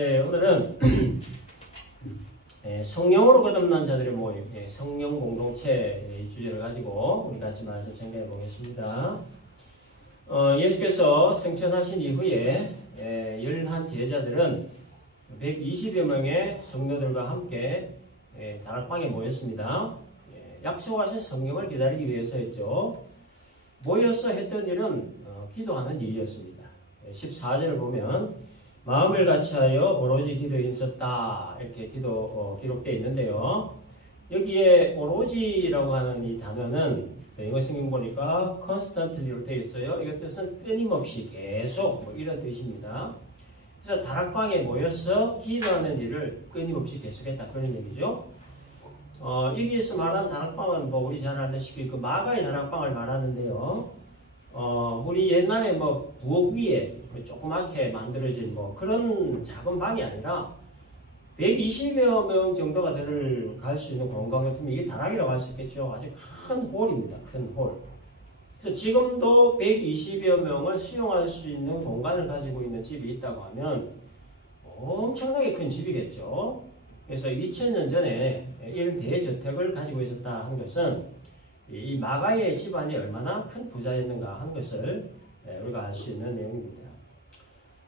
오늘은 성령으로 거듭난 자들의 모임, 성령 공동체 주제를 가지고 우리 같이 말씀 생각해 보겠습니다. 예수께서 승천하신 이후에 11 제자들은 120여 명의 성도들과 함께 다락방에 모였습니다. 약속하신 성령을 기다리기 위해서였죠. 모여서 했던 일은 기도하는 일이었습니다. 14절을 보면 마음을 같이하여 오로지 기도에 힘썼다 이렇게 기록되어 있는데요. 여기에 오로지라고 하는 이 단어는 영어 성경 보니까 constantly로 되어 있어요. 이것 뜻은 끊임없이 계속 이런 뜻입니다. 그래서 다락방에 모여서 기도하는 일을 끊임없이 계속했다 그런 얘기죠. 여기에서 말하는 다락방은 우리 잘 알다시피 그 마가의 다락방을 말하는데요. 우리 옛날에 부엌 위에 조그맣게 만들어진 그런 작은 방이 아니라 120여 명 정도가 들어갈 수 있는 공간 같으면 이게 다락이라고 할 수 있겠죠. 아주 큰 홀입니다. 큰 홀. 그래서 지금도 120여 명을 수용할 수 있는 공간을 가지고 있는 집이 있다고 하면 엄청나게 큰 집이겠죠. 그래서 2000년 전에 이런 대저택을 가지고 있었다 한 것은 이 마가의 집안이 얼마나 큰 부자였는가 한 것을 우리가 알 수 있는 내용입니다.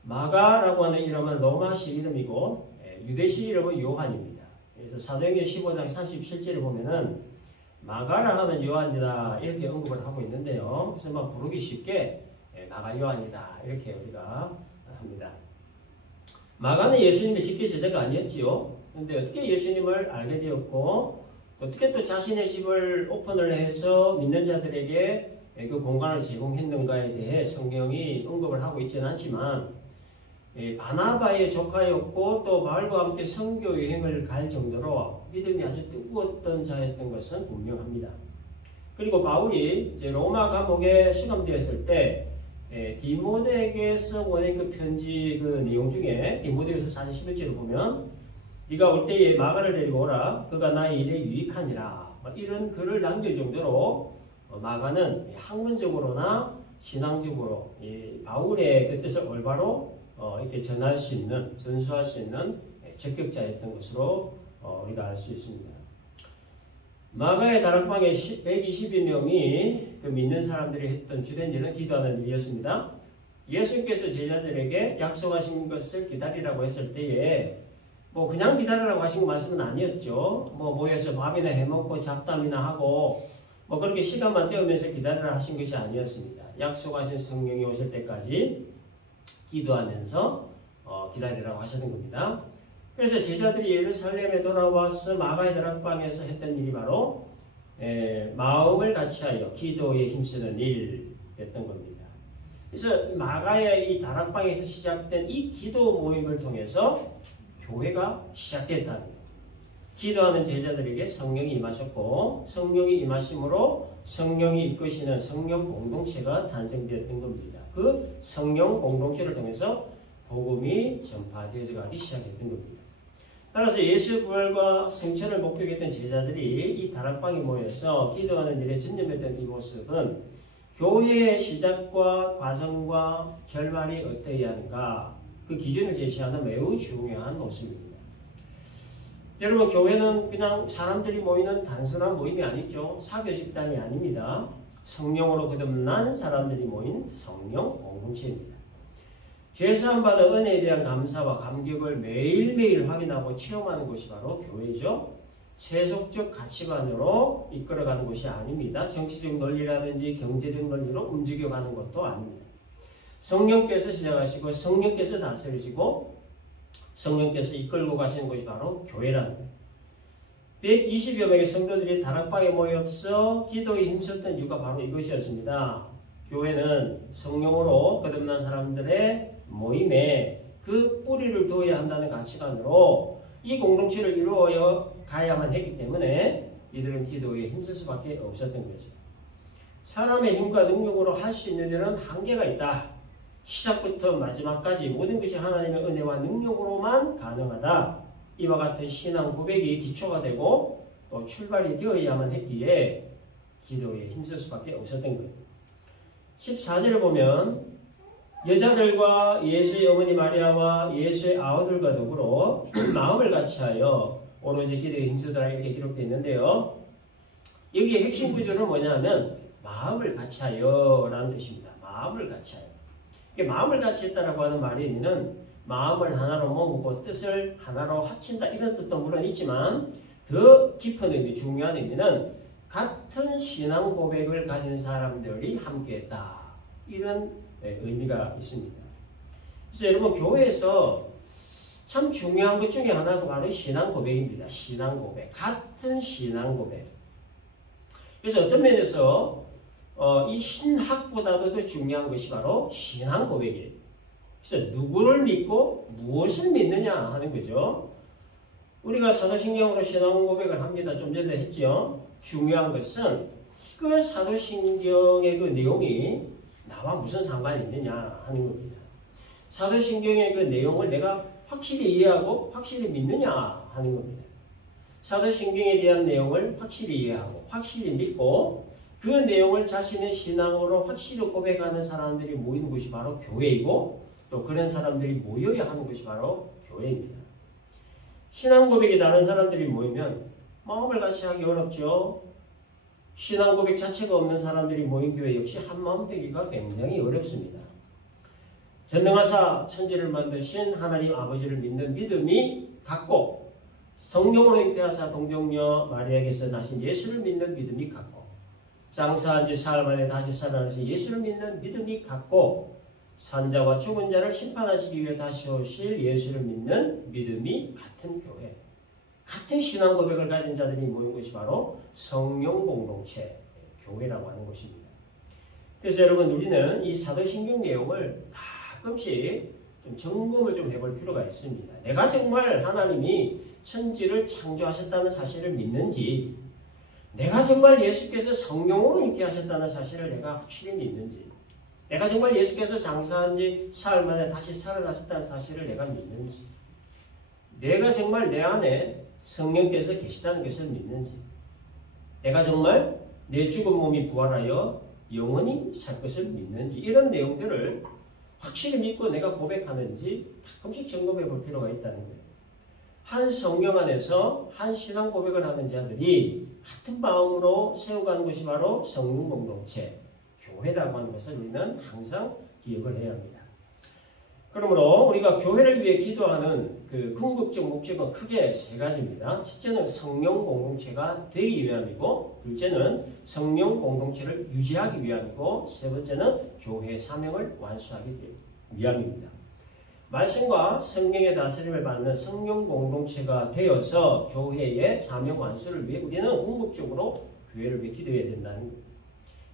마가라고 하는 이름은 로마식 이름이고 유대식 이름은 요한입니다. 그래서 사도행전 15장 37절을 보면은 마가라 하는 요한이다 이렇게 언급을 하고 있는데요. 그래서 부르기 쉽게 마가 요한이다 이렇게 우리가 합니다. 마가는 예수님의 직계 제자가 아니었지요. 그런데 어떻게 예수님을 알게 되었고 어떻게 또 자신의 집을 오픈을 해서 믿는 자들에게 그 공간을 제공했는가에 대해 성경이 언급을 하고 있지는 않지만 바나바의 조카였고 또 바울과 함께 선교 여행을 갈 정도로 믿음이 아주 뜨거웠던 자였던 것은 분명합니다. 그리고 바울이 이제 로마 감옥에 수감되었을 때 디모데에게서 보낸 그 편지 그 내용 중에 디모데후서 4장 11절을 보면 네가 올 때에 마가를 데리고 오라. 그가 나의 일에 유익하니라. 이런 글을 남길 정도로 마가는 학문적으로나 신앙적으로 바울의 그 뜻을 올바로 이렇게 전할 수 있는, 전수할 수 있는 적격자였던 것으로 우리가 알 수 있습니다. 마가의 다락방에 120여 명이 그 믿는 사람들이 했던 주된 일은 기도하는 일이었습니다. 예수님께서 제자들에게 약속하신 것을 기다리라고 했을 때에 그냥 기다리라고 하신 말씀은 아니었죠. 모여서 밥이나 해먹고 잡담이나 하고 그렇게 시간만 때우면서 기다리라 하신 것이 아니었습니다. 약속하신 성령이 오실 때까지 기도하면서 기다리라고 하셨는 겁니다. 그래서 제자들이 예루살렘에 돌아와서 마가의 다락방에서 했던 일이 바로 마음을 같이하여 기도에 힘쓰는 일이었던 겁니다. 그래서 마가의 이 다락방에서 시작된 이 기도 모임을 통해서 교회가 시작됐다는 거예요. 기도하는 제자들에게 성령이 임하셨고 성령이 임하심으로 성령이 이끄시는 성령 공동체가 탄생되었던 겁니다. 그 성령 공동체를 통해서 복음이 전파되어져 가기 시작했던 겁니다. 따라서 예수의 부활과 승천을 목격했던 제자들이 이 다락방에 모여서 기도하는 일에 전념했던 이 모습은 교회의 시작과 과정과 결말이 어떠해야 하는가 그 기준을 제시하는 매우 중요한 모습입니다. 여러분, 교회는 그냥 사람들이 모이는 단순한 모임이 아니죠. 사교 집단이 아닙니다. 성령으로 거듭난 사람들이 모인 성령 공동체입니다. 죄사함 받은 은혜에 대한 감사와 감격을 매일매일 확인하고 체험하는 것이 바로 교회죠. 세속적 가치관으로 이끌어가는 것이 아닙니다. 정치적 논리라든지 경제적 논리로 움직여가는 것도 아닙니다. 성령께서 시작하시고 성령께서 다스리시고 성령께서 이끌고 가시는 것이 바로 교회라는 거예요. 120여 명의 성도들이 다락방에 모여서 기도에 힘썼던 이유가 바로 이것이었습니다. 교회는 성령으로 거듭난 사람들의 모임에 그 뿌리를 두어야 한다는 가치관으로 이 공동체를 이루어 가야만 했기 때문에 이들은 기도에 힘쓸 수밖에 없었던 거죠. 사람의 힘과 능력으로 할 수 있는 일은 한계가 있다. 시작부터 마지막까지 모든 것이 하나님의 은혜와 능력으로만 가능하다. 이와 같은 신앙 고백이 기초가 되고 또 출발이 되어야만 했기에 기도에 힘쓸 수밖에 없었던 거예요. 14절을 보면 여자들과 예수의 어머니 마리아와 예수의 아우들과 더불어 마음을 같이하여 오로지 기도에 힘쓰더라 이렇게 기록되어 있는데요. 여기에 핵심 구조는 뭐냐면 마음을 같이하여 라는 뜻입니다. 마음을 같이하여. 마음을 같이했다라고 하는 말의 의미는 마음을 하나로 모으고 뜻을 하나로 합친다 이런 뜻도 물론 있지만 더 깊은 의미, 중요한 의미는 같은 신앙 고백을 가진 사람들이 함께했다 이런 의미가 있습니다. 그래서 여러분 교회에서 참 중요한 것 중에 하나가 바로 신앙 고백입니다. 신앙 고백, 같은 신앙 고백. 그래서 어떤 면에서 이 신학보다도 더 중요한 것이 바로 신앙 고백이에요. 그래서 누구를 믿고 무엇을 믿느냐 하는 거죠. 우리가 사도신경으로 신앙 고백을 합니다. 좀 전에 했죠. 중요한 것은 그 사도신경의 그 내용이 나와 무슨 상관이 있느냐 하는 겁니다. 사도신경의 그 내용을 내가 확실히 이해하고 확실히 믿느냐 하는 겁니다. 사도신경에 대한 내용을 확실히 이해하고 확실히 믿고 그 내용을 자신의 신앙으로 확실히 고백하는 사람들이 모이는 것이 바로 교회이고 또 그런 사람들이 모여야 하는 것이 바로 교회입니다. 신앙 고백이 다른 사람들이 모이면 마음을 같이 하기 어렵죠. 신앙 고백 자체가 없는 사람들이 모인 교회 역시 한마음 되기가 굉장히 어렵습니다. 전능하사 천지를 만드신 하나님 아버지를 믿는 믿음이 같고 성령으로 잉태하사 동정녀 마리아에게서 나신 예수를 믿는 믿음이 같고 장사한 지 사흘 만에 다시 살아나신 예수를 믿는 믿음이 같고 산자와 죽은 자를 심판하시기 위해 다시 오실 예수를 믿는 믿음이 같은 교회, 같은 신앙 고백을 가진 자들이 모인 것이 바로 성령 공동체, 교회라고 하는 것입니다. 그래서 여러분 우리는 이 사도신경 내용을 가끔씩 좀 점검을 좀 해볼 필요가 있습니다. 내가 정말 하나님이 천지를 창조하셨다는 사실을 믿는지, 내가 정말 예수께서 성령으로 잉태하셨다는 사실을 내가 확실히 믿는지, 내가 정말 예수께서 장사한 지 사흘 만에 다시 살아나셨다는 사실을 내가 믿는지, 내가 정말 내 안에 성령께서 계시다는 것을 믿는지, 내가 정말 내 죽은 몸이 부활하여 영원히 살 것을 믿는지, 이런 내용들을 확실히 믿고 내가 고백하는지 가끔씩 점검해 볼 필요가 있다는 거예요. 한 성령 안에서 한 신앙 고백을 하는 자들이 같은 마음으로 세워가는 것이 바로 성령 공동체, 교회라고 하는 것을 우리는 항상 기억을 해야 합니다. 그러므로 우리가 교회를 위해 기도하는 그 궁극적 목적은 크게 세 가지입니다. 첫째는 성령 공동체가 되기 위함이고, 둘째는 성령 공동체를 유지하기 위함이고, 세 번째는 교회의 사명을 완수하기 위함입니다. 말씀과 성령의 다스림을 받는 성령 공동체가 되어서 교회의 사명 완수를 위해 우리는 궁극적으로 교회를 위해 기도해야 된다는 겁니다.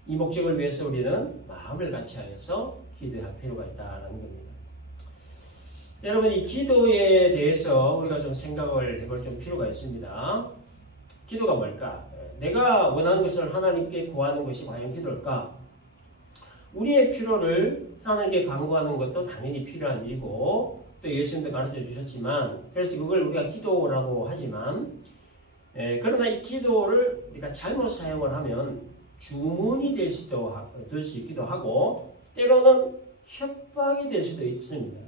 이 목적을 위해서 우리는 마음을 같이하여서 기도할 필요가 있다는 겁니다. 여러분, 이 기도에 대해서 우리가 좀 생각을 해볼 좀 필요가 있습니다. 기도가 뭘까? 내가 원하는 것을 하나님께 구하는 것이 과연 기도일까? 우리의 필요를 하나님께 간구하는 것도 당연히 필요한 일이고, 또 예수님도 가르쳐 주셨지만, 그래서 그걸 우리가 기도라고 하지만, 그러나 이 기도를 우리가 잘못 사용을 하면 주문이 될 수 있기도 하고, 때로는 협박이 될 수도 있습니다.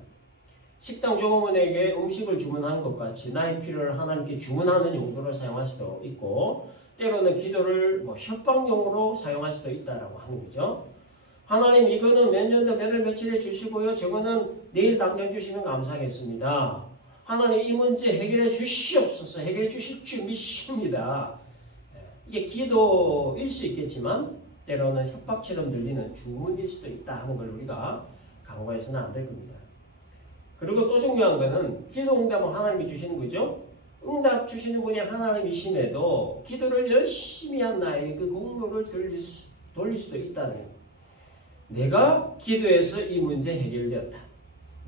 식당 종업원에게 음식을 주문하는 것 같이 나의 필요를 하나님께 주문하는 용도로 사용할 수도 있고, 때로는 기도를 협박용으로 사용할 수도 있다라고 하는 거죠. 하나님, 이거는 몇 년도 몇 월 며칠에 주시고요, 저거는 내일 당장 주시면 감사하겠습니다. 하나님, 이 문제 해결해 주시옵소서. 해결해 주실 줄 믿습니다. 이게 기도일 수 있겠지만 때로는 협박처럼 들리는 주문일 수도 있다 하는 걸 우리가 간과해서는 안 될 겁니다. 그리고 또 중요한 것은 기도 응답은 하나님이 주시는 거죠. 응답 주시는 분이 하나님이심에도 기도를 열심히 한 나에게 그 공로를 돌릴 수도 있다는 거예요. 내가 기도해서 이 문제 해결되었다.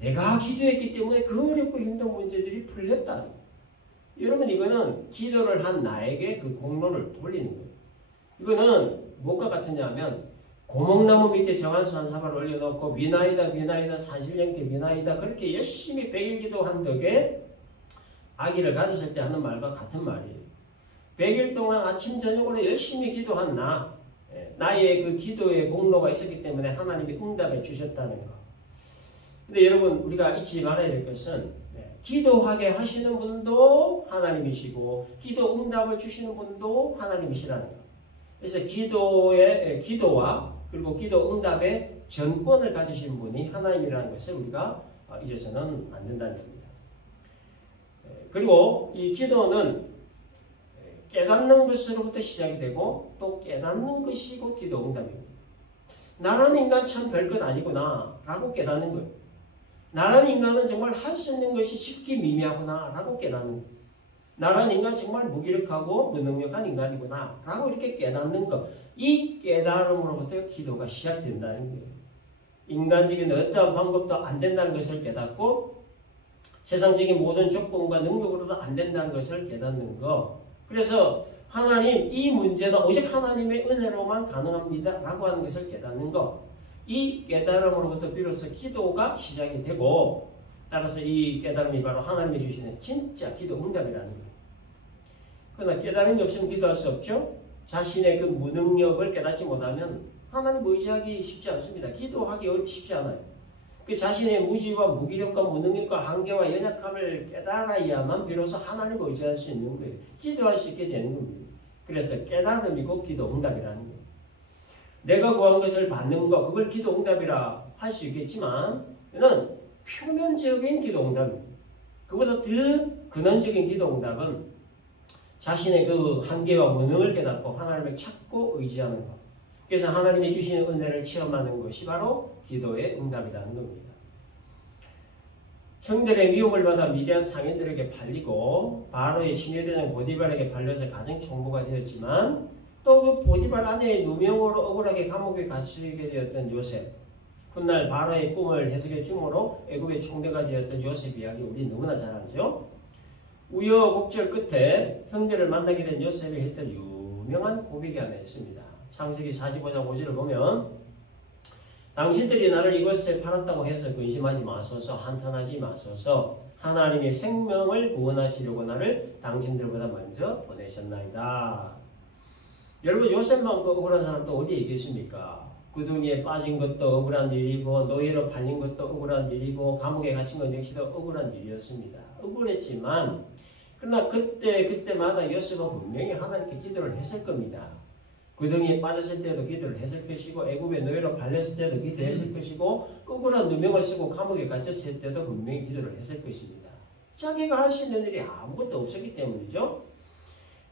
내가 기도했기 때문에 그 어렵고 힘든 문제들이 풀렸다. 여러분, 이거는 기도를 한 나에게 그 공로를 돌리는 거예요. 이거는 뭐가 같으냐 하면 고목나무 밑에 정한수 한 사발 올려놓고 미나이다 산신령께 미나이다 그렇게 열심히 100일 기도한 덕에 아기를 가졌을 때 하는 말과 같은 말이에요. 100일 동안 아침 저녁으로 열심히 기도한 나의 그 기도의 공로가 있었기 때문에 하나님이 응답해 주셨다는 거. 근데 여러분 우리가 잊지 말아야 될 것은 기도하게 하시는 분도 하나님이시고 기도 응답을 주시는 분도 하나님이시라는 것. 그래서 기도와 그리고 기도 응답의 전권을 가지신 분이 하나님이라는 것을 우리가 잊어서는 안 된다는 겁니다. 그리고 이 기도는 깨닫는 것으로부터 시작이 되고 또 깨닫는 것이 곧 기도 응답입니다. 나라는 인간 참 별것 아니구나 라고 깨닫는 거예요. 나라는 인간은 정말 할 수 있는 것이 쉽게 미미하구나 라고 깨닫는 거예요. 나라는 인간 정말 무기력하고 무능력한 인간이구나 라고 이렇게 깨닫는 것. 이 깨달음으로부터 기도가 시작된다는 거예요. 인간적인 어떠한 방법도 안 된다는 것을 깨닫고 세상적인 모든 조건과 능력으로도 안 된다는 것을 깨닫는 것. 그래서 하나님 이 문제는 오직 하나님의 은혜로만 가능합니다 라고 하는 것을 깨닫는 것. 이 깨달음으로부터 비로소 기도가 시작이 되고 따라서 이 깨달음이 바로 하나님이 주시는 진짜 기도 응답이라는 거예요. 그러나 깨달음이 없으면 기도할 수 없죠. 자신의 그 무능력을 깨닫지 못하면 하나님 의지하기 쉽지 않습니다. 기도하기 쉽지 않아요. 그 자신의 무지와 무기력과 무능력과 한계와 연약함을 깨달아야만 비로소 하나님을 의지할 수 있는 거예요. 기도할 수 있게 되는 겁니다. 그래서 깨달음이고 기도 응답이라는 거예요. 내가 구한 것을 받는 것, 그걸 기도 응답이라 할 수 있겠지만 이는 표면적인 기도 응답입니다. 그보다 더 근원적인 기도 응답은 자신의 그 한계와 무능을 깨닫고 하나님을 찾고 의지하는 것. 그래서 하나님이 주시는 은혜를 체험하는 것이 바로 기도의 응답이라는 겁니다. 형들의 미움을 받아 미디안 상인들에게 팔리고 바로의 신뢰대장 보디발에게 팔려서 가정 총무가 되었지만 또 그 보디발 아내의 누명으로 억울하게 감옥에 갇히게 되었던 요셉. 훗날 바로의 꿈을 해석해 주므로 애굽의 총대가 되었던 요셉 이야기 우리 너무나 잘 알죠. 우여곡절 끝에 형제를 만나게 된 요셉이 했던 유명한 고백이 하나 있습니다. 창세기 45장 5절을 보면 당신들이 나를 이것에 팔았다고 해서 근심하지 마소서, 한탄하지 마소서. 하나님의 생명을 구원하시려고 나를 당신들보다 먼저 보내셨나이다. 여러분 요셉만큼 억울한 사람도 어디에 있겠습니까? 구덩이에 빠진 것도 억울한 일이고 노예로 팔린 것도 억울한 일이고 감옥에 갇힌 것 역시도 억울한 일이었습니다. 억울했지만 그러나 그때마다 요셉은 분명히 하나님께 기도를 했을 겁니다. 구덩이에 빠졌을 때도 기도를 했을 것이고 애굽의 노예로 팔렸을 때도 기도했을 것이고 억울한 누명을 쓰고 감옥에 갇혔을 때도 분명히 기도를 했을 것입니다. 자기가 할 수 있는 일이 아무것도 없었기 때문이죠.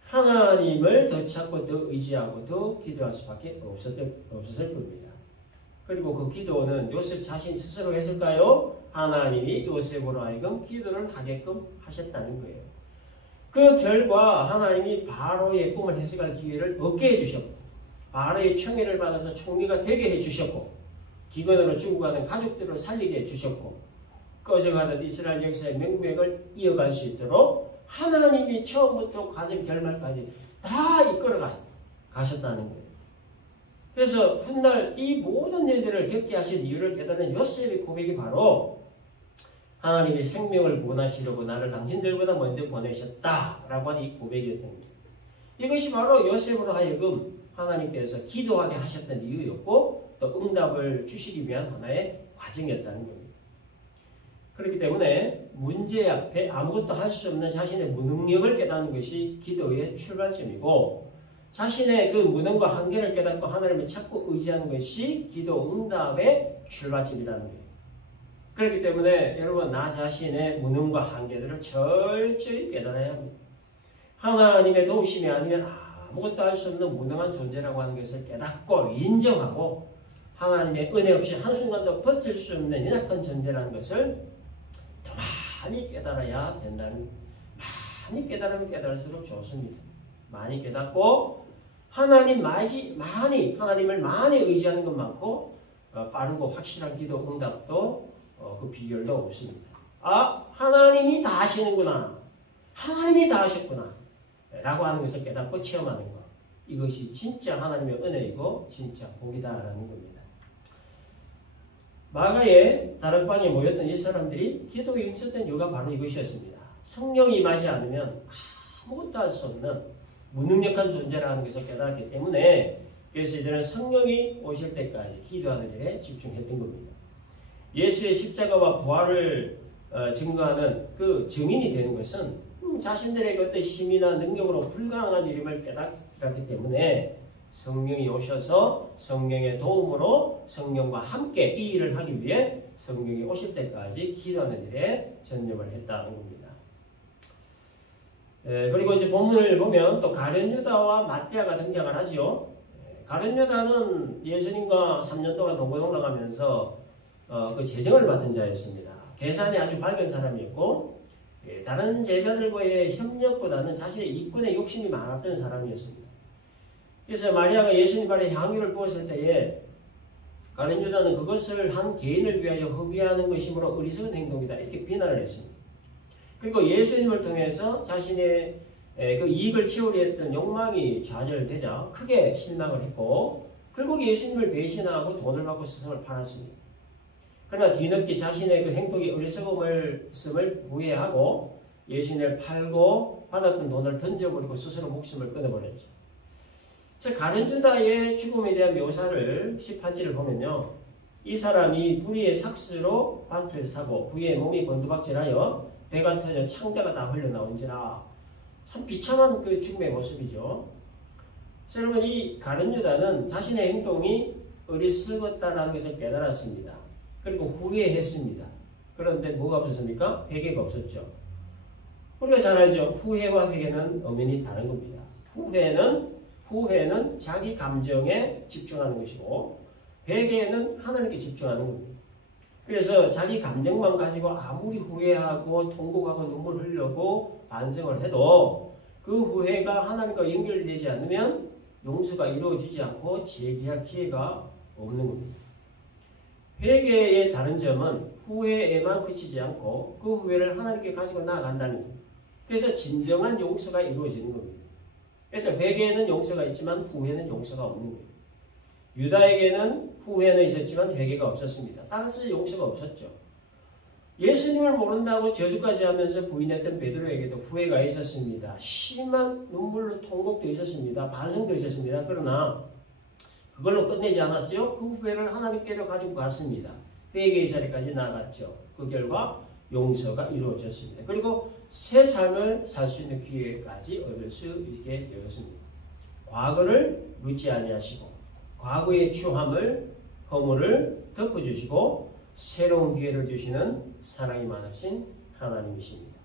하나님을 더 찾고 더 의지하고 더 기도할 수밖에 없었을 겁니다. 그리고 그 기도는 요셉 자신 스스로 했을까요? 하나님이 요셉으로 하여금 기도를 하게끔 하셨다는 거예요. 그 결과 하나님이 바로의 꿈을 해석할 기회를 얻게 해주셨고 바로의 청해를 받아서 총리가 되게 해주셨고 기근으로 죽어가는 가족들을 살리게 해주셨고 꺼져가던 이스라엘 역사의 명맥을 이어갈 수 있도록 하나님이 처음부터 과정 결말까지 다 이끌어 가셨다는 거예요. 그래서 훗날 이 모든 일들을 겪게 하신 이유를 깨닫는 요셉의 고백이 바로 하나님이 생명을 구원하시려고 나를 당신들보다 먼저 보내셨다라고 하는 이 고백이었던 거예요. 이것이 바로 요셉으로 하여금 하나님께서 기도하게 하셨던 이유였고 또 응답을 주시기 위한 하나의 과정이었다는 겁니다. 그렇기 때문에 문제 앞에 아무것도 할 수 없는 자신의 무능력을 깨닫는 것이 기도의 출발점이고 자신의 그 무능과 한계를 깨닫고 하나님을 찾고 의지하는 것이 기도 응답의 출발점이라는 거예요. 그렇기 때문에 여러분 나 자신의 무능과 한계들을 철저히 깨달아야 합니다. 하나님의 도우심이 아니면 아무것도 할 수 없는 무능한 존재라고 하는 것을 깨닫고 인정하고 하나님의 은혜 없이 한순간도 버틸 수 없는 연약한 존재라는 것을 더 많이 깨달아야 된다는 거예요. 많이 깨달으면 깨달을수록 좋습니다. 많이 깨닫고 하나님을 많이 의지하는 것만큼 빠르고 확실한 기도 응답도 그 비결도 없습니다. 하나님이 다 하시는구나. 하나님이 다 하셨구나. 라고 하는 것을 깨닫고 체험하는 것. 이것이 진짜 하나님의 은혜이고 진짜 복이다라는 겁니다. 마가의 다락방에 모였던 이 사람들이 기도에 힘썼던 이유가 바로 이것이었습니다. 성령이 임하지 않으면 아무것도 할 수 없는 무능력한 존재라는 것을 깨달았기 때문에 그래서 이들은 성령이 오실 때까지 기도하는 일에 집중했던 겁니다. 예수의 십자가와 부활을 증거하는 그 증인이 되는 것은 자신들에게 어떤 힘이나 능력으로 불가능한 일임을 깨닫기 때문에 성령이 오셔서 성령의 도움으로 성령과 함께 이 일을 하기 위해 성령이 오실 때까지 기도하는 일에 전념을 했다는 겁니다. 그리고 이제 본문을 보면 또 가룟 유다와 마띠아가 등장을 하죠. 가룟 유다는 예수님과 3년 동안 동고동락하면서 그 재정을 맡은 자였습니다. 계산이 아주 밝은 사람이었고 다른 제자들과의 협력보다는 자신의 이권에 욕심이 많았던 사람이었습니다. 그래서 마리아가 예수님 발에 향유를 부었을 때에 가룟 유다는 그것을 한 개인을 위하여 허비하는 것이므로 어리석은 행동이다 이렇게 비난을 했습니다. 그리고 예수님을 통해서 자신의 그 이익을 채우려 했던 욕망이 좌절되자 크게 실망을 했고 결국 예수님을 배신하고 돈을 받고 스승을 팔았습니다. 그러나 뒤늦게 자신의 그 행동이 어리석음을 후회하고 예수님을 팔고 받았던 돈을 던져버리고 스스로 목숨을 끊어버렸죠. 가룟 유다의 죽음에 대한 묘사를 18절을 보면요. 이 사람이 불의의 삭스로 밭을 사고 그의 몸이 곤두박질하여 배가 터져 창자가 다 흘러나온지라. 참 비참한 그 죽음의 모습이죠. 여러분 이 가룟 유다는 자신의 행동이 어리석었다는 것을 깨달았습니다. 그리고 후회했습니다. 그런데 뭐가 없었습니까? 회개가 없었죠. 우리가 잘 알죠. 후회와 회개는 엄연히 다른 겁니다. 후회는 자기 감정에 집중하는 것이고 회개는 하나님께 집중하는 겁니다. 그래서 자기 감정만 가지고 아무리 후회하고 통곡하고 눈물 흘려고 반성을 해도 그 후회가 하나님과 연결되지 않으면 용서가 이루어지지 않고 재기할 기회가 없는 겁니다. 회개의 다른 점은 후회에만 그치지 않고 그 후회를 하나님께 가지고 나아간다는 겁니다. 그래서 진정한 용서가 이루어지는 겁니다. 그래서 회개에는 용서가 있지만 후회는 용서가 없는 거예요. 유다에게는 후회는 있었지만 회개가 없었습니다. 따라서 용서가 없었죠. 예수님을 모른다고 저주까지 하면서 부인했던 베드로에게도 후회가 있었습니다. 심한 눈물로 통곡도 있었습니다. 반성도 있었습니다. 그러나 그걸로 끝내지 않았죠. 그 후회를 하나님께로 가지고 갔습니다. 회개의 자리까지 나아갔죠. 그 결과 용서가 이루어졌습니다. 그리고 새 삶을 살 수 있는 기회까지 얻을 수 있게 되었습니다. 과거를 묻지 아니하시고 과거의 추함을 허물을 덮어주시고 새로운 기회를 주시는 사랑이 많으신 하나님이십니다.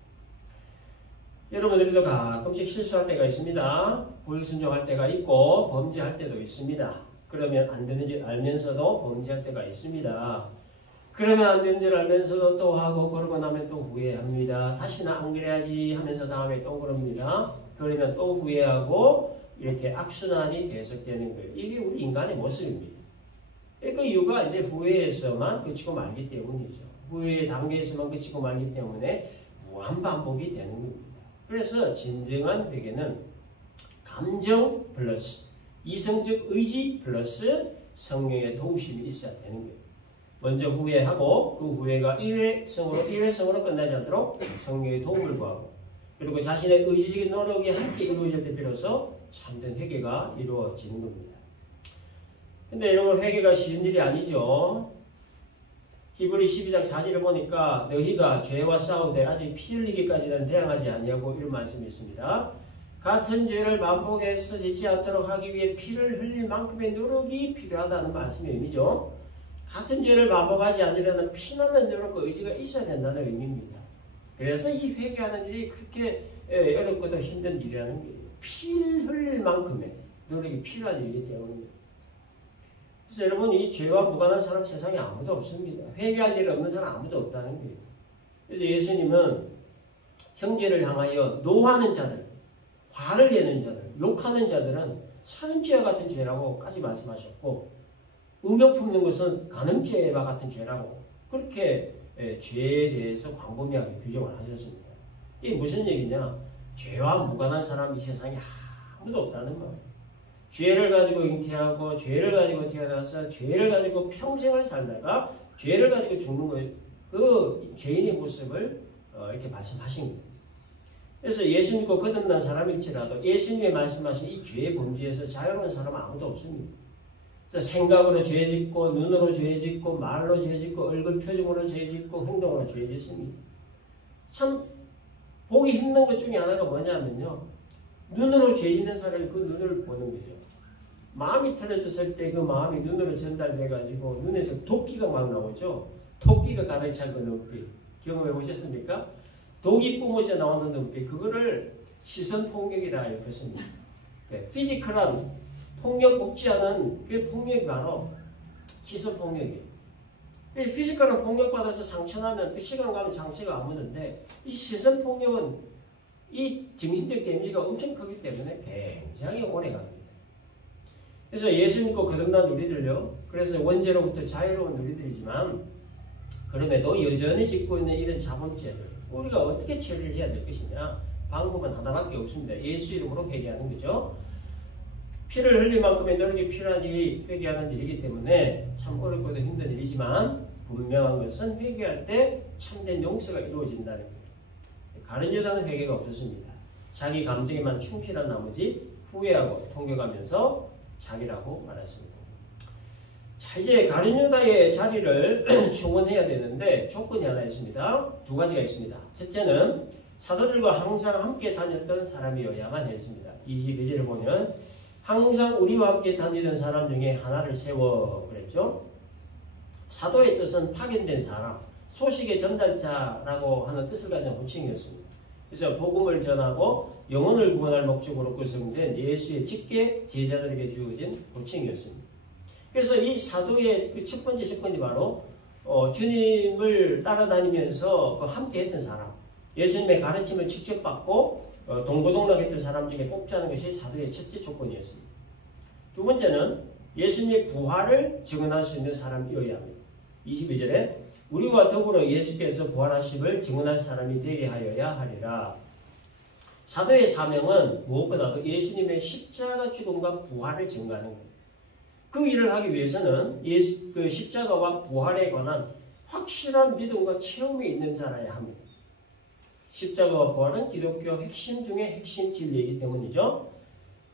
여러분들도 가끔씩 실수할 때가 있습니다. 불순종할 때가 있고 범죄할 때도 있습니다. 그러면 안 되는 줄 알면서도 범죄할 때가 있습니다. 그러면 안 되는 줄 알면서도 또 하고 그러고 나면 또 후회합니다. 다시는 안 그래야지 하면서 다음에 또 그럽니다. 그러면 또 후회하고 이렇게 악순환이 계속되는 거예요. 이게 우리 인간의 모습입니다. 그 이유가 이제 후회에서만 그치고 말기 때문이죠. 후회의 단계에서만 그치고 말기 때문에 무한 반복이 되는 겁니다. 그래서 진정한 회개는 감정 플러스 이성적 의지 플러스 성령의 도우심이 있어야 되는 거예요. 먼저 후회하고 그 후회가 일회성으로 끝나지 않도록 성령의 도움을 구하고 그리고 자신의 의지적인 노력이 함께 이루어질 때 비로소 참된 회개가 이루어지는 겁니다. 근데 여러분 회개가 쉬운 일이 아니죠. 히브리 12장 4절을 보니까 너희가 죄와 싸우되 아직 피 흘리기까지는 대항하지 아니하고 이런 말씀이 있습니다. 같은 죄를 반복해서 짓지 않도록 하기 위해 피를 흘릴 만큼의 노력이 필요하다는 말씀의 의미죠. 같은 죄를 반복하지 않으려는 피나는 노력과 의지가 있어야 된다는 의미입니다. 그래서 이 회개하는 일이 그렇게 어렵고도 힘든 일이라는 거예요. 피 흘릴 만큼의 노력이 필요한 일이기 때문입니다. 그래서 여러분 이 죄와 무관한 사람 세상에 아무도 없습니다. 회개할 일 없는 사람 아무도 없다는 거예요. 그래서 예수님은 형제를 향하여 노하는 자들, 화를 내는 자들, 욕하는 자들은 살인죄와 같은 죄라고까지 말씀하셨고 음욕 품는 것은 간음죄와 같은 죄라고 그렇게 죄에 대해서 광범위하게 규정을 하셨습니다. 이게 무슨 얘기냐? 죄와 무관한 사람 이 세상에 아무도 없다는 말이에요. 죄를 가지고 잉태하고 죄를 가지고 태어나서 죄를 가지고 평생을 살다가 죄를 가지고 죽는 거예요. 그 죄인의 모습을 이렇게 말씀하신 거예요. 그래서 예수 믿고 거듭난 사람일지라도 예수님이 말씀하신 이 죄의 범죄에서 자유로운 사람은 아무도 없습니다. 생각으로 죄 짓고 눈으로 죄 짓고 말로 죄 짓고 얼굴 표정으로 죄 짓고 행동으로 죄 짓습니다. 참 보기 힘든 것 중에 하나가 뭐냐면요. 눈으로 죄 짓는 사람이 그 눈을 보는 거죠. 마음이 틀어졌을 때 그 마음이 눈으로 전달돼가지고 눈에서 도끼가 막 나오죠. 도끼가 가득 찬 그 눈빛. 경험해 보셨습니까? 독이 뿜어져 나오는 눈빛. 그거를 시선 폭력이라 했습니다. 피지컬한 폭력 먹지 않은 그 폭력이 바로 시선 폭력이에요. 피지컬한 폭력받아서 상처나면 그 시간 가면 장치가 안 묻는데 이 시선 폭력은 이 정신적 데미지가 엄청 크기 때문에 굉장히 오래 갑니다. 그래서 예수 믿고 거듭난 우리들요. 그래서 원죄로부터 자유로운 우리들이지만 그럼에도 여전히 짓고 있는 이런 자본죄들 우리가 어떻게 처리를 해야 될 것이냐. 방법은 하나밖에 없습니다. 예수 이름으로 회개하는 거죠. 피를 흘릴 만큼의 노력이 필요한 일이 회개하는 일이기 때문에 참 어렵고도 힘든 일이지만 분명한 것은 회개할 때 참된 용서가 이루어진다는 거예요. 가룟 유다는 회개가 없었습니다. 자기 감정에만 충실한 나머지 후회하고 통곡하면서 자기라고 말했습니다. 자, 이제 가룟 유다의 자리를 충원해야 되는데 조건이 하나 있습니다. 두 가지가 있습니다. 첫째는 사도들과 항상 함께 다녔던 사람이어야만 했습니다. 22절을 보면 항상 우리와 함께 다니던 사람 중에 하나를 세워 그랬죠. 사도의 뜻은 파견된 사람, 소식의 전달자라고 하는 뜻을 가진 호칭이었습니다. 그래서 복음을 전하고 영혼을 구원할 목적으로 구성된 예수의 직계 제자들에게 주어진 호칭이었습니다. 그래서 이 사도의 그 첫 번째 조건이 바로 주님을 따라다니면서 함께 했던 사람, 예수님의 가르침을 직접 받고 동고동락했던 사람 중에 뽑자는 것이 사도의 첫째 조건이었습니다. 두 번째는 예수님의 부활을 증언할 수 있는 사람이어야 합니다. 22절에 우리와 더불어 예수께서 부활하심을 증언할 사람이 되게 하여야 하리라. 사도의 사명은 무엇보다도 예수님의 십자가 죽음과 부활을 증거하는 거예요. 그 일을 하기 위해서는 그 십자가와 부활에 관한 확실한 믿음과 체험이 있는 자라야 합니다. 십자가와 부활은 기독교 핵심 중에 핵심 진리이기 때문이죠.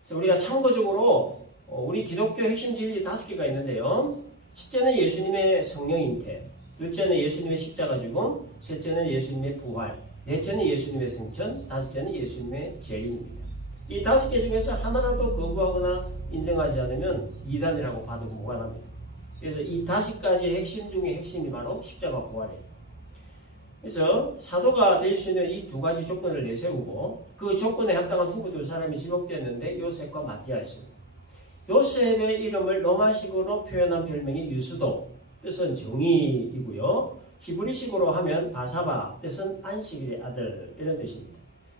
그래서 우리가 참고적으로 우리 기독교 핵심 진리 5개가 있는데요. 첫째는 예수님의 성령 잉태, 둘째는 예수님의 십자가 죽음, 셋째는 예수님의 부활, 넷째는 예수님의 성천, 다섯째는 예수님의 재림입니다. 이 5개 중에서 하나라도 거부하거나 인정하지 않으면 이단이라고 봐도 무관합니다. 그래서 이 5가지의 핵심 중에 핵심이 바로 십자가 부활이에요. 그래서 사도가 될 수 있는 이 2가지 조건을 내세우고 그 조건에 합당한 후보 2사람이 지목되었는데 요셉과 마티아였습니다. 요셉의 이름을 로마식으로 표현한 별명이 유스도, 뜻은 정의이고요. 히브리식으로 하면 바사바, 뜻은 안식일의 아들, 이런 뜻입니다.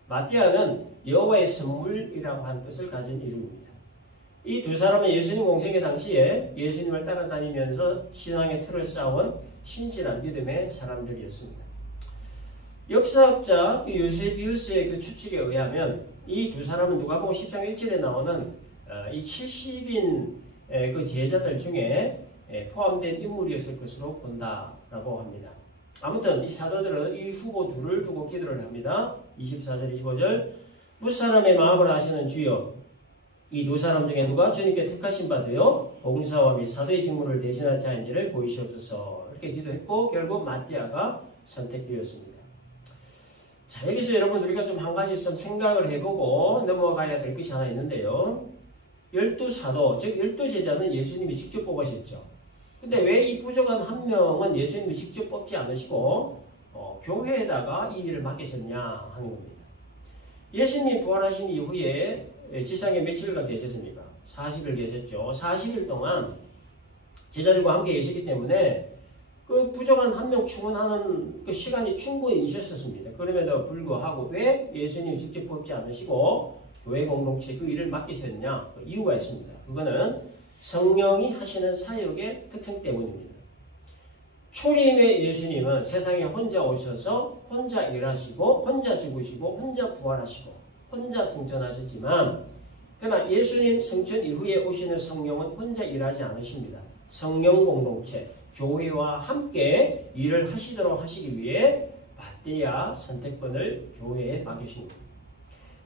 마티아는 여호와의 선물이라고 하는 뜻을 가진 이름입니다. 이 2사람은 예수님 공생의 당시에 예수님을 따라다니면서 신앙의 틀을 쌓아온 신실한 믿음의 사람들이었습니다. 역사학자 요세비우스의 그 추측에 의하면 이 2사람은 누가복음 10장 1절에 나오는 이 70인 그 제자들 중에 포함된 인물이었을 것으로 본다라고 합니다. 아무튼 이 사도들은 이 후보 2를 두고 기도를 합니다. 24절 25절 무사람의 마음을 아시는 주여 이 2사람 중에 누가 주님께 택하신 바 되어 봉사와 및 사도의 직무를 대신할 자인지를 보이시옵소서. 이렇게 기도했고 결국 마티아가 선택되었습니다. 자, 여기서 여러분 우리가 좀 한 가지 좀 생각을 해보고 넘어가야 될 것이 하나 있는데요. 12사도, 즉 12제자는 예수님이 직접 뽑으셨죠. 근데 왜 이 부족한 한 명은 예수님이 직접 뽑지 않으시고 교회에다가 이 일을 맡기셨냐 하는 겁니다. 예수님이 부활하신 이후에 지상에 며칠간 계셨습니까? 40일 계셨죠. 40일 동안 제자들과 함께 계시기 때문에 그 부족한 한 명 충원하는 그 시간이 충분히 있었습니다. 그럼에도 불구하고 왜 예수님이 직접 뽑지 않으시고 교회 공동체 그 일을 맡기셨냐? 그 이유가 있습니다. 그거는 성령이 하시는 사역의 특성 때문입니다. 초림의 예수님은 세상에 혼자 오셔서 혼자 일하시고 혼자 죽으시고 혼자 부활하시고 혼자 승천하셨지만 그러나 예수님 승천 이후에 오시는 성령은 혼자 일하지 않으십니다. 성령 공동체, 교회와 함께 일을 하시도록 하시기 위해 마띠아 선택권을 교회에 맡기십니다.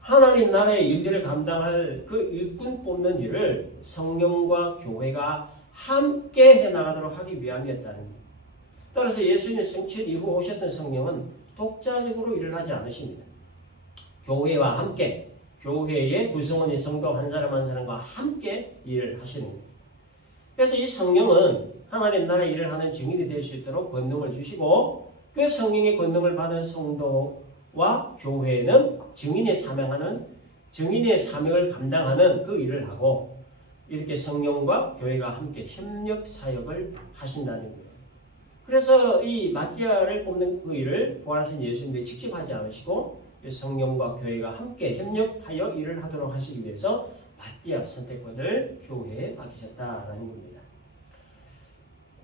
하나님 나라의 일들을 감당할 그 일꾼 뽑는 일을 성령과 교회가 함께 해나가도록 하기 위함이었다는 거예요. 따라서 예수님의 성취 이후 오셨던 성령은 독자적으로 일을 하지 않으십니다. 교회와 함께, 교회의 구성원인 성도 한 사람 한 사람과 함께 일을 하시는 거예요. 그래서 이 성령은 하나님 나라의 일을 하는 증인이 될 수 있도록 권능을 주시고, 그 성령의 권능을 받은 성도와 교회는 증인의 사명을 감당하는 그 일을 하고, 이렇게 성령과 교회가 함께 협력 사역을 하신다는 거예요. 그래서 이 마띠아를 뽑는 그 일을 부활하신 예수님이 직접 하지 않으시고 성령과 교회가 함께 협력하여 일을 하도록 하시기 위해서 마띠아 선택권을 교회에 맡기셨다라는 겁니다.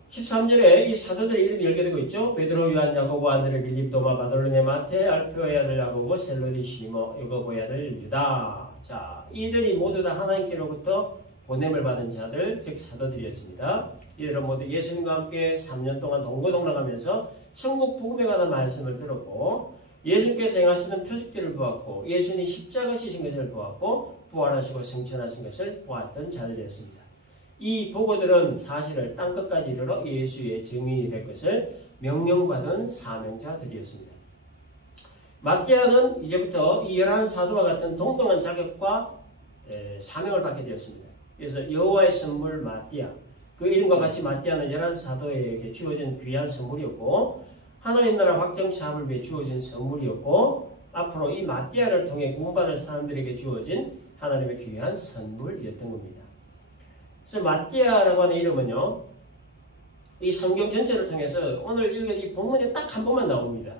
13절에 이 사도들의 이름이 열게 되고 있죠. 베드로, 요한, 야고보, 안드레, 빌립, 도마, 바돌로메, 마테, 알페오의 아들 야고보, 셀로디, 시모, 야고보의 아들 유다. 자, 이들이 모두 다 하나님께로부터 보냄을 받은 자들, 즉 사도들이었습니다. 이들은 모두 예수님과 함께 3년 동안 동고동락하면서 천국 복음에 관한 말씀을 들었고, 예수님께서 행하시는 표식들을 보았고, 예수님이 십자가 지신 것을 보았고, 부활하시고 승천하신 것을 보았던 자들이었습니다. 이 보고들은 사실을 땅끝까지 이르러 예수의 증인이 될 것을 명령받은 사명자들이었습니다. 마띠아는 이제부터 이 11사도와 같은 동등한 자격과 사명을 받게 되었습니다. 그래서 여호와의 선물 마띠아, 그 이름과 같이 마띠아는 11사도에게 주어진 귀한 선물이었고, 하나님 나라 확정 사업을 위해 주어진 선물이었고, 앞으로 이 마띠아를 통해 구원받을 사람들에게 주어진 하나님의 귀한 선물이었던 겁니다. 그래서 마띠아라고 하는 이름은요, 이 성경 전체를 통해서 오늘 읽은 이 본문에 딱 한 번만 나옵니다.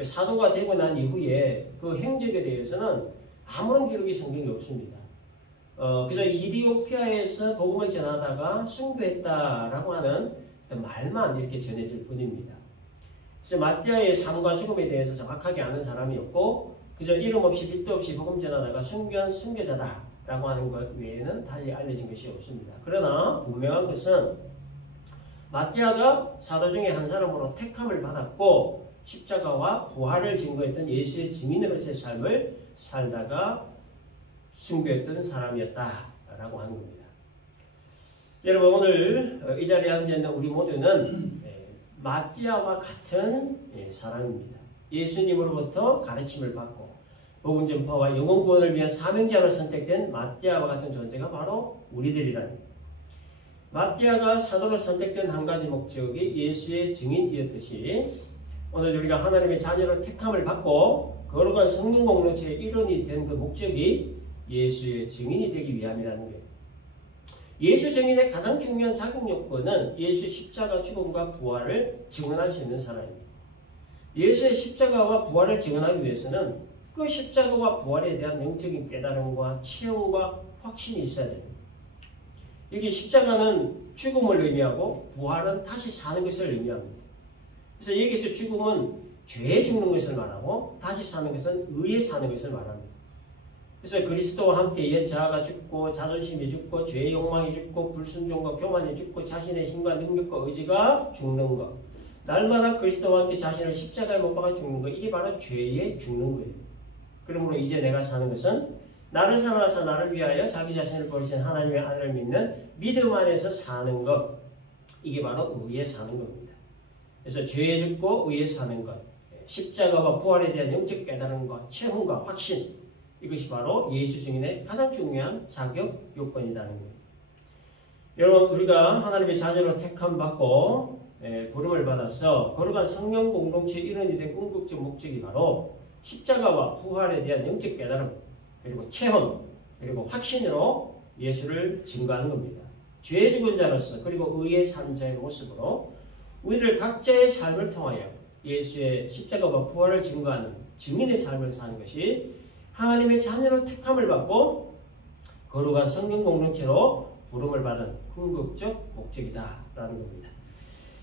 사도가 되고 난 이후에 그 행적에 대해서는 아무런 기록이 성경에 없습니다. 그저 이디오피아에서 복음을 전하다가 숭배했다라고 하는 말만 이렇게 전해질 뿐입니다. 그래서 마띠아의 삶과 죽음에 대해서 정확하게 아는 사람이 없고, 그저 이름 없이 빛도 없이 복음 전하다가 순교한 순교자다라고 하는 것 외에는 달리 알려진 것이 없습니다. 그러나 분명한 것은 마띠아가 사도 중에 한 사람으로 택함을 받았고, 십자가와 부활을 증거했던 예수의 증인으로서의 삶을 살다가 숭배했던 사람이었다라고 하는 겁니다. 여러분, 오늘 이 자리에 앉아있는 우리 모두는 마띠아와 같은 사람입니다. 예수님으로부터 가르침을 받고 복음 전파와 영혼 구원을 위한 사명자로 선택된 마띠아와 같은 존재가 바로 우리들이라는 겁니다. 마띠아가 사도로 선택된 한 가지 목적이 예수의 증인이었듯이, 오늘 우리가 하나님의 자녀로 택함을 받고 거룩한 성령 공동체의 일원이 된 그 목적이 예수의 증인이 되기 위함이라는 거예요. 예수 증인의 가장 중요한 자격 요건은 예수의 십자가 죽음과 부활을 증언할 수 있는 사람입니다. 예수의 십자가와 부활을 증언하기 위해서는 그 십자가와 부활에 대한 영적인 깨달음과 체험과 확신이 있어야 됩니다. 여기 십자가는 죽음을 의미하고 부활은 다시 사는 것을 의미합니다. 그래서 여기서 죽음은 죄에 죽는 것을 말하고 다시 사는 것은 의에 사는 것을 말합니다. 그래서 그리스도와 함께 옛 자아가 죽고 자존심이 죽고 죄의 욕망이 죽고 불순종과 교만이 죽고 자신의 힘과 능력과 의지가 죽는 것, 날마다 그리스도와 함께 자신을 십자가에 못 박아 죽는 것, 이게 바로 죄에 죽는 거예요. 그러므로 이제 내가 사는 것은 나를 사랑하사 나를 위하여 자기 자신을 버리신 하나님의 아들을 믿는 믿음 안에서 사는 것, 이게 바로 의에 사는 겁니다. 그래서 죄에 죽고 의에 사는 것, 십자가와 부활에 대한 영적 깨달음과 체험과 확신, 이것이 바로 예수 증인의 가장 중요한 자격 요건이라는 거예요. 여러분, 우리가 하나님의 자녀로 택함 받고 부름을 받아서 거룩한 성령 공동체 일원이 된 궁극적 목적이 바로 십자가와 부활에 대한 영적 깨달음, 그리고 체험, 그리고 확신으로 예수를 증거하는 겁니다. 죄 죽은 자로서 그리고 의의 산 자의 모습으로 우리들 각자의 삶을 통하여 예수의 십자가와 부활을 증거하는 증인의 삶을 사는 것이 하나님의 자녀로 택함을 받고 거룩한 성령 공동체로 부름을 받은 궁극적 목적이다라는 겁니다.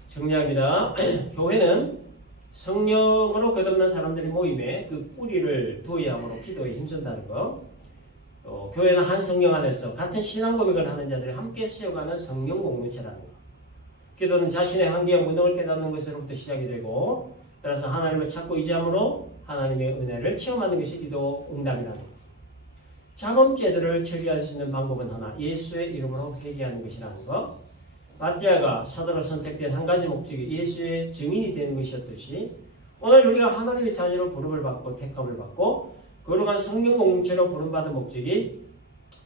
정리합니다. 교회는 성령으로 거듭난 사람들의 모임에 그 뿌리를 두어야 하므로 기도에 힘쓴다는 것. 교회는 한 성령 안에서 같은 신앙 고백을 하는 자들이 함께 세워가는 성령 공동체라는 것. 기도는 자신의 한계와 무능을 깨닫는 것으로부터 시작이 되고, 따라서 하나님을 찾고 의지함으로 하나님의 은혜를 체험하는 것이 기도 응답이라는 것. 자범죄들을 처리할 수 있는 방법은 하나, 예수의 이름으로 회개하는 것이라는 것. 마띠아가 사도로 선택된 한 가지 목적이 예수의 증인이 되는 것이었듯이 오늘 우리가 하나님의 자녀로 부름을 받고 택함을 받고 거룩한 성령 공동체로 부름받은 목적이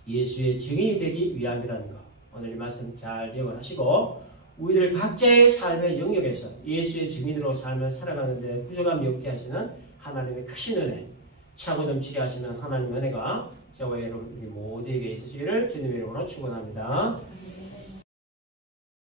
예수의 증인이 되기 위함이라는 것. 오늘 이 말씀 잘 기억을 하시고 우리들 각자의 삶의 영역에서 예수의 증인으로 삶을 살아가는 데 부족함이 없게 하시는 하나님의 크신 은혜, 차고 넘치게 하시는 하나님의 은혜가 저와 여러분 우리 모두에게 있으시기를 주님의 이름으로 축원합니다.